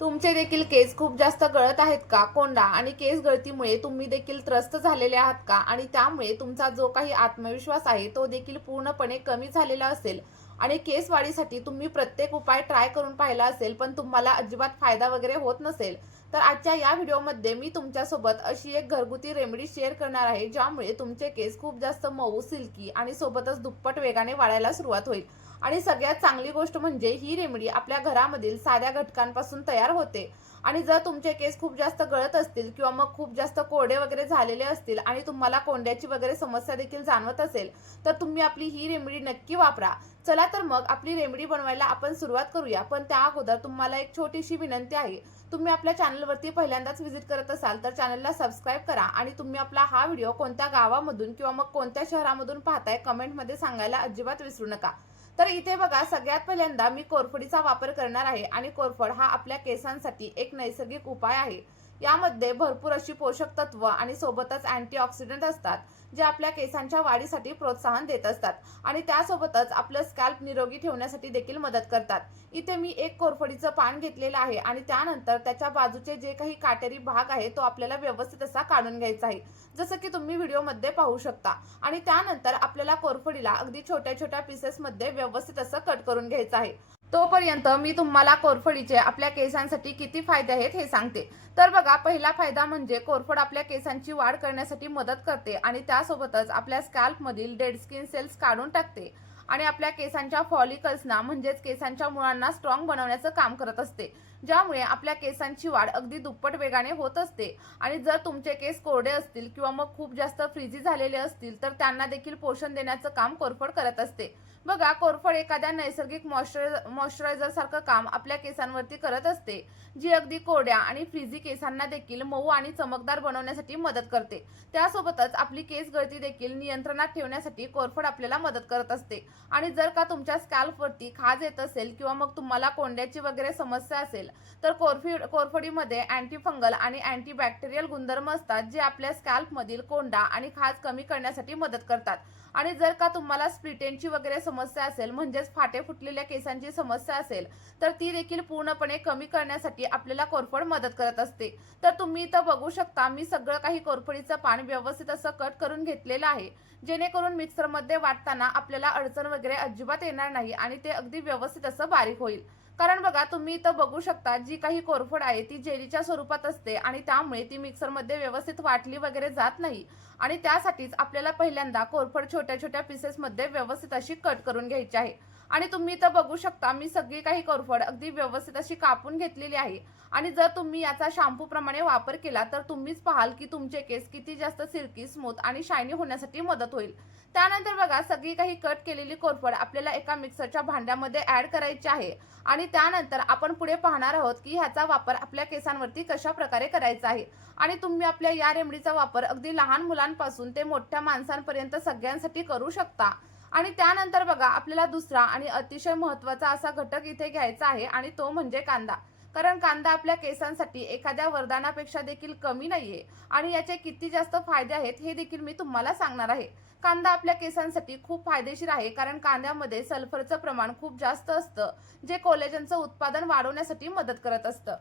तुमचे देखील केस खूप जास्त गळत आहेत का? कोंडा आणि केस गळतीमुळे तुम्ही देखील त्रस्त झालेले आहात का? आणि त्यामुळे तुमचा जो काही आत्मविश्वास आहे तो देखील पूर्णपणे कमी झालेला असेल आणि केस वाढीसाठी तुम्ही प्रत्येक उपाय ट्राय करून पाहिला असेल, पण तुम्हाला अजिबात फायदा वगैरे होत नसेल, तर आजच्या या व्हिडिओमध्ये मी तुमच्यासोबत अशी एक घरगुती रेमेडी शेअर करणार आहे, ज्यामुळे तुमचे केस खूप जास्त मऊ, सिल्की आणि सोबतच दुप्पट वेगाने वाढायला सुरुवात होईल. आणि सगळ्यात चांगली गोष्ट म्हणजे ही रेमेडी आपल्या घरामधील साध्या घटकांपासून तयार होते. आणि जर तुमचे केस खूप जास्त गळत असतील किंवा मग खूप जास्त कोरडे वगैरे झालेले असतील आणि तुम्हाला कोंड्याची वगैरे समस्या देखील जाणवत असेल, तर तुम्ही आपली ही रेमेडी नक्की वापरा. चला तर मग आपली रेमेडी बनवायला आपण सुरुवात करूया. पण त्या अगोदर तुम्हाला एक छोटीशी विनंती आहे. तुम्ही आपल्या चॅनलवरती पहिल्यांदाच व्हिजिट करत असाल तर चॅनलला सबस्क्राईब करा आणि तुम्ही आपला हा व्हिडिओ कोणत्या गावामधून किंवा मग कोणत्या शहरामधून पाहताय कमेंटमध्ये सांगायला अजिबात विसरू नका. तर इथे बघा, सगळ्यात पहिल्यांदा मी कोरफडीचा वापर करणार आहे आणि कोरफड हा आपल्या केसांसाठी एक नैसर्गिक उपाय आहे. यामध्ये भरपूर अशी पोषक तत्व आणि सोबतच अँटीऑक्सिडंट असतात, जे आपल्या केसांच्या वाढीसाठी प्रोत्साहन देत असतात आणि त्यासोबतच आपलं स्कॅल्प निरोगी ठेवण्यासाठी देखील मदत करतात. इथे मी एक कोरफडीचं पान घेतलेलं आहे आणि त्यानंतर त्याच्या बाजूचे जे काही काटेरी भाग आहे तो आपल्याला व्यवस्थित असा काढून घ्यायचा आहे, जसं की तुम्ही व्हिडिओमध्ये पाहू शकता. आणि त्यानंतर आपल्याला कोरफडीला अगदी छोट्या छोट्या पीसेसमध्ये व्यवस्थित असं कट करून घ्यायचं आहे. तोपर्यंत मी तुम्हाला कोरफडीचे आपल्या केसांसाठी किती फायदे आहेत हे सांगते. तर बघा, पहिला फायदा म्हणजे कोरफड आपल्या केसांची वाढ करण्यासाठी मदत करते आणि त्यासोबतच आपल्या स्कॅल्पमधील डेड स्किन सेल्स काढून टाकते आणि आपल्या केसांच्या फॉलिकल्सना म्हणजेच केसांच्या मुळांना स्ट्रॉंग बनवण्याचं काम करत असते, ज्यामुळे आपल्या केसांची वाढ अगदी दुप्पट वेगाने होत असते. आणि जर तुमचे केस कोरडे असतील किंवा मग खूप जास्त फ्रीजी झालेले असतील तर त्यांना देखील पोषण देण्याचं काम कोरफड करत असते. बघा, कोरफड एखाद्या नैसर्गिक मॉइश्चरायझर सारखं काम आपल्या केसांवरती करत असते, जी अगदी कोरड्या आणि फ्रीजी केसांना देखील मऊ आणि चमकदार बनवण्यासाठी मदत करते. त्यासोबतच आपली केस गळती देखील नियंत्रणात ठेवण्यासाठी कोरफड आपल्याला मदत करत असते. आणि जर का तुमच्या स्कॅल्पवरती खाज येत असेल किंवा मग तुम्हाला कोंड्याची वगैरे समस्या असेल, तर कोरफडीमध्ये अँटीफंगल आणि अँटीबॅक्टेरियल गुणधर्म असतात, जे आपल्या स्कॅल्पमधील कोंडा आणि खाज कमी करण्यासाठी मदत करतात. आणि जर का तुम्हाला स्प्लिटेनची वगैरे समस्या असेल, म्हणजेच फाटे फुटलेल्या केसांची समस्या असेल, तर ती देखील पूर्णपणे कमी करण्यासाठी आपल्याला कोरफड मदत करत असते. तर तुम्ही इथं बघू शकता, मी सगळं काही कोरफडीचं पान व्यवस्थित असं कट करून घेतलेलं आहे, जेणेकरून मिक्सरमध्ये वाटताना आपल्याला अडचण वगैरे अजिबात येणार नाही आणि ते अगदी व्यवस्थित असं बारीक होईल. कारण बघा, तुम्ही इथं बघू शकता, जी काही कोरफड आहे ती जेलीच्या स्वरूपात असते आणि त्यामुळे ती मिक्सरमध्ये व्यवस्थित वाटली वगैरे जात नाही. आणि त्यासाठीच आपल्याला पहिल्यांदा कोरफड छोट्या छोट्या पीसेसमध्ये व्यवस्थित अशी कट करून घ्यायची आहे. आणि तुम्ही इथं बघू शकता, मी सगळी काही कोरफड अगदी व्यवस्थित अशी कापून घेतलेली आहे. आणि जर तुम्ही याचा शॅम्पू प्रमाणे वापर केला तर तुम्हीच पाहाल की तुमचे केस किती जास्त सिल्की, स्मूथ आणि शायनी होण्यासाठी मदत होईल. त्यानंतर बघा, सगळी काही कट केलेली कोरफड आपल्याला एका मिक्सरच्या भांड्यामध्ये ऍड करायची आहे. आणि त्यानंतर आपण पुढे पाहणार आहोत की ह्याचा वापर आपल्या केसांवरती कशा प्रकारे करायचा आहे. आणि तुम्ही आपल्या या रेमेडीचा वापर अगदी लहान मुलांपासून ते मोठ्या माणसांपर्यंत सगळ्यांसाठी करू शकता. आणि त्यानंतर बघा, आपल्याला दुसरा आणि अतिशय महत्त्वाचा असा घटक इथे घ्यायचा आहे आणि तो म्हणजे कांदा. कारण कांदा आपल्या केसांसाठी एखाद्या वरदानापेक्षा देखील कमी नाहीये आणि याचे किती जास्त फायदे आहेत हे देखील मी तुम्हाला सांगणार आहे. कांदा आपल्या केसांसाठी खूप फायदेशीर आहे, कारण कांद्यामध्ये सल्फरचं प्रमाण खूप जास्त असतं, जे कोलेजनचं उत्पादन वाढवण्यासाठी मदत करत असतं.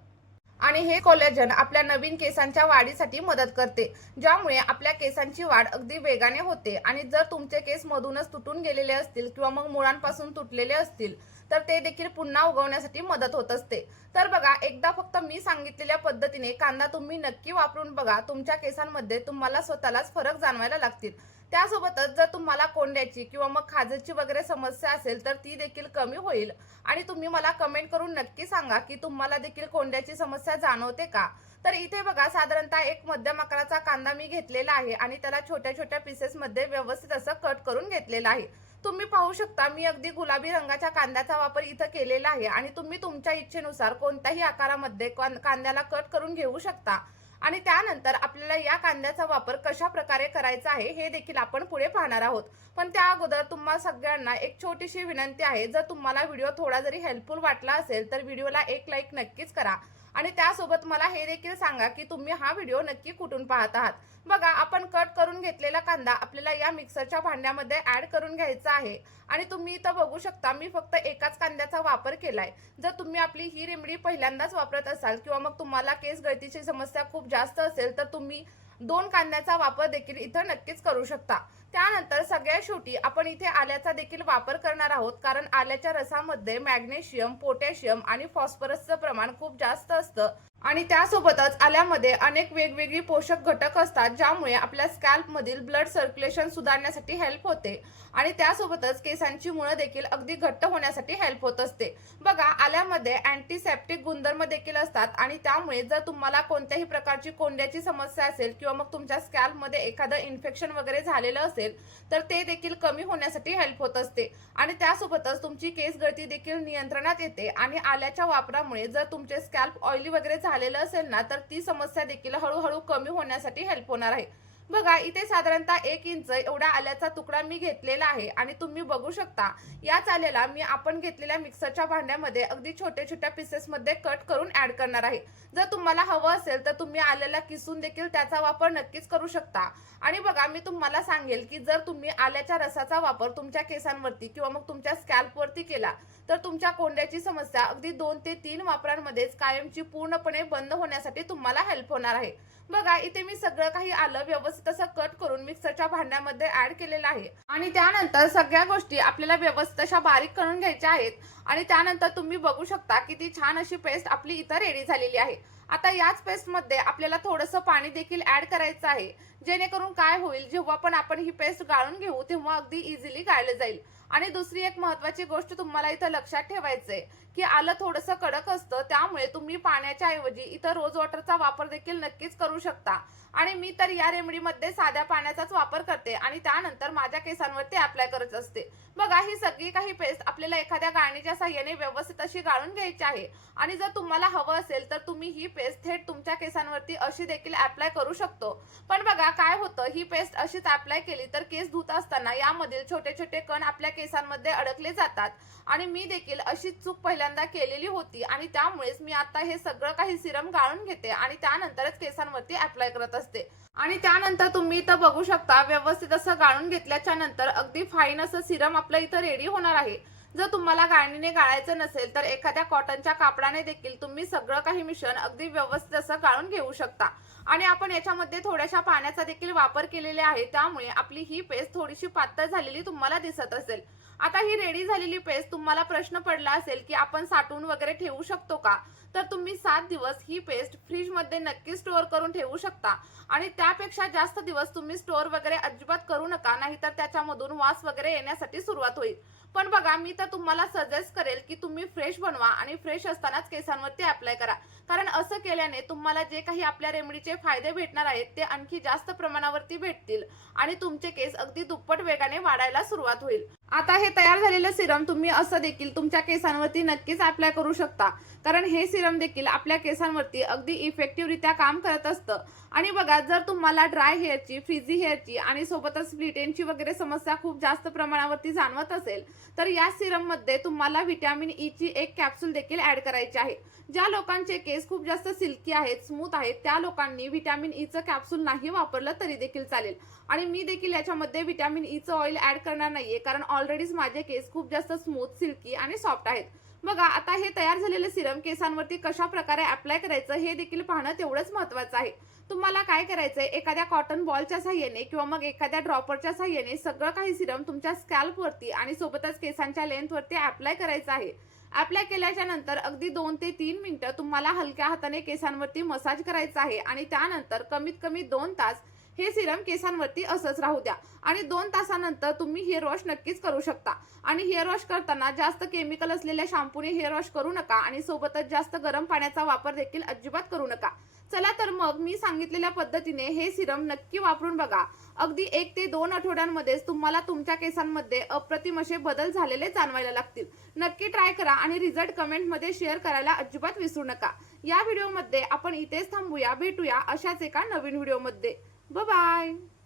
आणि हे कोलेजन आपल्या नवीन केसांच्या वाढीसाठी मदत करते, ज्यामुळे आपल्या केसांची वाढ अगदी वेगाने होते. आणि जर तुमचे केस मधूनच तुटून गेलेले असतील किंवा मग मुळांपासून तुटलेले असतील, तर ते देखील पुन्हा उगवण्यासाठी मदत होत असते. तर बघा, एकदा फक्त मी सांगितलेल्या पद्धतीने कांदा तुम्ही नक्की वापरून बघा, तुमच्या केसांमध्ये तुम्हाला स्वतःलाच फरक जाणवायला लागतील. त्यासोबतच जर तुम्हाला कोंड्याची किंवा मग खाजेची वगैरे समस्या असेल तर ती देखील कमी होईल. आणि तुम्ही मला कमेंट करून नक्की सांगा की तुम्हाला देखील कोंड्याची समस्या जाणवते का. तर इथे बघा, साधारणतः एक मध्यम आकाराचा कांदा मी घेतलेला आहे आणि त्याला छोट्या छोट्या पीसेसमध्ये व्यवस्थित असं कट करून घेतलेला आहे. तुम्ही पाहू शकता, मी अगदी गुलाबी रंगाच्या कांद्याचा वापर इथं केलेला आहे आणि तुम्ही तुमच्या इच्छेनुसार कोणत्याही आकारामध्ये कांद्याला कट करून घेऊ शकता. आणि त्यानंतर आपल्याला या कांद्याचा वापर कशा प्रकारे करायचा आहे हे देखील आपण पुढे पाहणार आहोत. पण त्या अगोदर तुम्हा सगळ्यांना एक छोटीशी विनंती आहे, जर तुम्हाला व्हिडिओ थोडा जरी हेल्पफुल वाटला असेल तर व्हिडिओला एक लाईक नक्कीच करा. आणि त्यासोबत मला हे देखील सांगा की तुम्ही हा व्हिडिओ नक्की कुठून पाहत आहात. बघा, आपण कट करून घेतलेला कांदा आपल्याला या मिक्सरच्या भांड्यामध्ये ऍड करून घ्यायचा आहे. आणि तुम्ही इथं बघू शकता, मी फक्त एकाच कांद्याचा वापर केलाय. जर तुम्ही आपली ही रेमेडी पहिल्यांदाच वापरत असाल किंवा मग तुम्हाला केस गळतीची समस्या खूप जास्त असेल तर तुम्ही 2 कांद्याचा वापर देखील इथं नक्कीच करू शकता. त्यानंतर सगळ्यात शेवटी आपण इथे आल्याचा देखील वापर करणार आहोत, कारण आल्याच्या रसामध्ये मॅग्नेशियम, पोटॅशियम आणि फॉस्फरसचं प्रमाण खूप जास्त असतं. आणि त्यासोबतच आल्यामध्ये अनेक वेगवेगळी पोषक घटक असतात, ज्यामुळे आपल्या स्कॅल्प मधील ब्लड सर्क्युलेशन सुधारण्यासाठी हेल्प होते. आणि त्यासोबतच केसांची मुळं देखील अगदी घट्ट होण्यासाठी हेल्प होत असते. बघा, आल्यामध्ये अँटीसेप्टिक गुणधर्म देखील असतात आणि त्यामुळे जर तुम्हाला कोणत्याही प्रकारची कोंड्याची समस्या असेल किंवा मग तुमच्या स्कॅल्प मध्ये एखादं इन्फेक्शन वगैरे झालेलं असेल तर ते देखील कमी होण्यासाठी हेल्प होत असते. आणि त्यासोबतच तुमची केस गळती देखील नियंत्रणात येते. आणि आल्याच्या वापरामुळे जर तुमचे स्कॅल्प ऑइली वगैरे झालेलं असेल ना तर ती समस्या देखील हळूहळू कमी होण्यासाठी हेल्प होणार आहे. बघा, इथे साधारणतः 1 इंच एवढा आल्याचा तुकडा मी घेतलेला आहे. आणि तुम्ही बघू शकता, याच आल्याला मी आपण घेतलेल्या मिक्सरच्या भांड्यामध्ये अगदी छोट्या छोट्या पीसेस मध्ये कट करून ऍड करणार आहे. जर तुम्हाला हवं असेल तर तुम्ही आल्याला किसून देखील त्याचा वापर नक्कीच करू शकता. आणि बघा, मी तुम्हाला सांगेल की जर तुम्ही आल्याच्या रसाचा वापर तुमच्या केसांवरती किंवा मग तुमच्या स्कॅल्पवरती केला तर तुमच्या कोंड्याची समस्या अगदी 2 ते 3 वापरांमध्येच कायमची पूर्णपणे बंद होण्यासाठी तुम्हाला हेल्प होणार आहे. बघा, इथे मी सगळं काही आलं व्यवस्थित असं कट करून मिक्सरच्या भांड्यामध्ये ऍड केलेलं आहे. आणि त्यानंतर सगळ्या गोष्टी आपल्याला व्यवस्थित अशा बारीक करून घ्यायच्या आहेत. आणि त्यानंतर तुम्ही बघू शकता की ती छान अशी पेस्ट आपली इथं रेडी झालेली आहे. आता याच पेस्ट मध्ये आपल्याला थोडंसं पाणी देखील ऍड करायचं आहे, जेणेकरून काय होईल, जेव्हा पण आपण ही पेस्ट गाळून घेऊ तेव्हा अगदी इझिली गाळलं जाईल. आणि दुसरी एक महत्त्वाची गोष्ट तुम्हाला इथं लक्षात ठेवायचंय की आलं थोडंसं कडक असतं, त्यामुळे तुम्ही पाण्याच्या ऐवजी इथं रोज वॉटरचा वापर देखील नक्कीच करू शकता. आणि मी तर या रेमेडीमध्ये साध्या पाण्याचाच वापर करते आणि त्यानंतर माझ्या केसांवरती अप्लाय करत असते. बघा, ही सगळी काही पेस्ट आपल्याला एखाद्या गाळणीच्या साहाय्याने व्यवस्थित अशी गाळून घ्यायची आहे. आणि जर तुम्हाला हवं असेल तर तुम्ही ही पेस्ट थेट तुमच्या केसांवरती अशी देखील अप्लाय करू शकतो. पण बघा, काय होतं, ही पेस्ट अशीच अप्लाय केली तर केस धुत असताना यामधील छोटे छोटे कण आपल्या केसांमध्ये अडकले जातात. आणि मी देखील अशीच चूक पहिल्यांदा केलेली होती आणि त्यामुळेच मी आता हे सगळं काही सिरम गाळून घेते आणि त्यानंतरच केसांवरती अप्लाय करत असते. आणि त्यानंतर तुम्ही इथं बघू शकता, व्यवस्थित असं गाळून घेतल्याच्या नंतर अगदी फाईन असं सिरम आपलं इथं रेडी होणार आहे. जर तुम्हाला गाळणीने गाळायचं नसेल तर एखाद्या कॉटनच्या कापडाने देखील तुम्ही सगळं काही मिश्रण अगदी व्यवस्थित असं गाळून घेऊ शकता. आणि आपण याच्यामध्ये थोड्याशा पाण्याचा देखील वापर केलेला आहे, त्यामुळे आपली ही पेस्ट थोडीशी पातळ झालेली तुम्हाला दिसत असेल. आता ही रेडी झालेली पेस्ट, तुम्हाला प्रश्न पडला असेल की आपण साठवून वगैरे ठेवू शकतो का, तर तुम्ही 7 दिवस ही पेस्ट फ्रीज मध्ये नक्की स्टोअर करून ठेवू शकता. आणि त्यापेक्षा जास्त दिवस तुम्ही स्टोअर वगैरे अजिबात करू नका, नाहीतर त्याच्यामधून वास वगैरे येण्यासाठी सुरुवात होईल. पण बघा, मी तर तुम्हाला सजेस्ट करेल की तुम्ही फ्रेश बनवा आणि फ्रेश असतानाच केसांवरती अप्लाय करा, कारण असं केल्याने तुम्हाला जे काही आपल्या रेमेडीचे फायदे भेटणार आहेत ते आणखी जास्त प्रमाणावरती भेटतील आणि तुमचे केस अगदी दुप्पट वेगाने वाढायला सुरुवात होईल. आता हे तयार झालेलं सिरम तुम्ही असं देखील तुमच्या केसांवरती नक्कीच अप्लाय करू शकता, कारण हे सिरम देखील आपल्या केसांवरती अगदी इफेक्टिव्हरित्या काम करत असतं. आणि बघा, जर तुम्हाला ड्राय हेअरची, फ्रिझी हेअरची आणि सोबतच स्प्लिट एंडची वगैरे समस्या खूप जास्त प्रमाणावरती जाणवत असेल तर या सिरम मध्ये तुम्हाला व्हिटॅमिन ई ची एक कॅप्सूल देखील ऍड करायची आहे. ज्या लोकांचे केस खूप जास्त सिल्की आहेत, स्मूथ आहेत, त्या लोकांनी व्हिटॅमिन ई चं कॅप्सूल नाही वापरलं तरी देखील चालेल. आणि मी देखील याच्यामध्ये व्हिटॅमिन ई चं ऑइल ऍड करणार नाहीये, कारण ऑलरेडीच माझे केस खूप जास्त स्मूथ, सिल्की आणि सॉफ्ट आहेत. बघा, आता हे तयार झालेले सिरम केसांवरती कशा प्रकारे अप्लाय करायचं हे देखील पाहणं तेवढंच महत्त्वाचं आहे. तुम्हाला काय करायचंय, एखाद्या कॉटन बॉलच्या साहाय्याने किंवा मग एखाद्या ड्रॉपरच्या साहाय्याने सगळं काही सिरम तुमच्या स्कॅल्पवरती आणि सोबतच केसांच्या लेंथवरती अप्लाय करायचं आहे. अप्लाय केल्याच्या नंतर अगदी 2 ते 3 मिनिटं तुम्हाला हलक्या हाताने केसांवरती मसाज करायचा आहे. आणि त्यानंतर कमीत कमी 2 तास हे सिरम केसांवरती असंच राहू द्या. आणि 2 तासानंतर तुम्ही हेअर वॉश नक्कीच करू शकता. आणि हेअर वॉश करताना जास्त केमिकल असलेल्या शॅम्पूने हेअर वॉश करू नका आणि सोबतच जास्त गरम पाण्याचा वापर देखील अजिबात करू नका. चला तर मग मी सांगितलेल्या पद्धतीने हे सिरम नक्की वापरून बघा. अगदी 1 ते 2 आठवड्यांमध्येच तुम्हाला तुमच्या केसांमध्ये अप्रतिम असे बदल झालेले जाणवायला लागतील. नक्की ट्राय करा आणि रिझल्ट कमेंटमध्ये शेअर करायला अजिबात विसरू नका. या व्हिडिओमध्ये आपण इथेच थांबूया. भेटूया अशाच एका नवीन व्हिडिओमध्ये. Bye bye.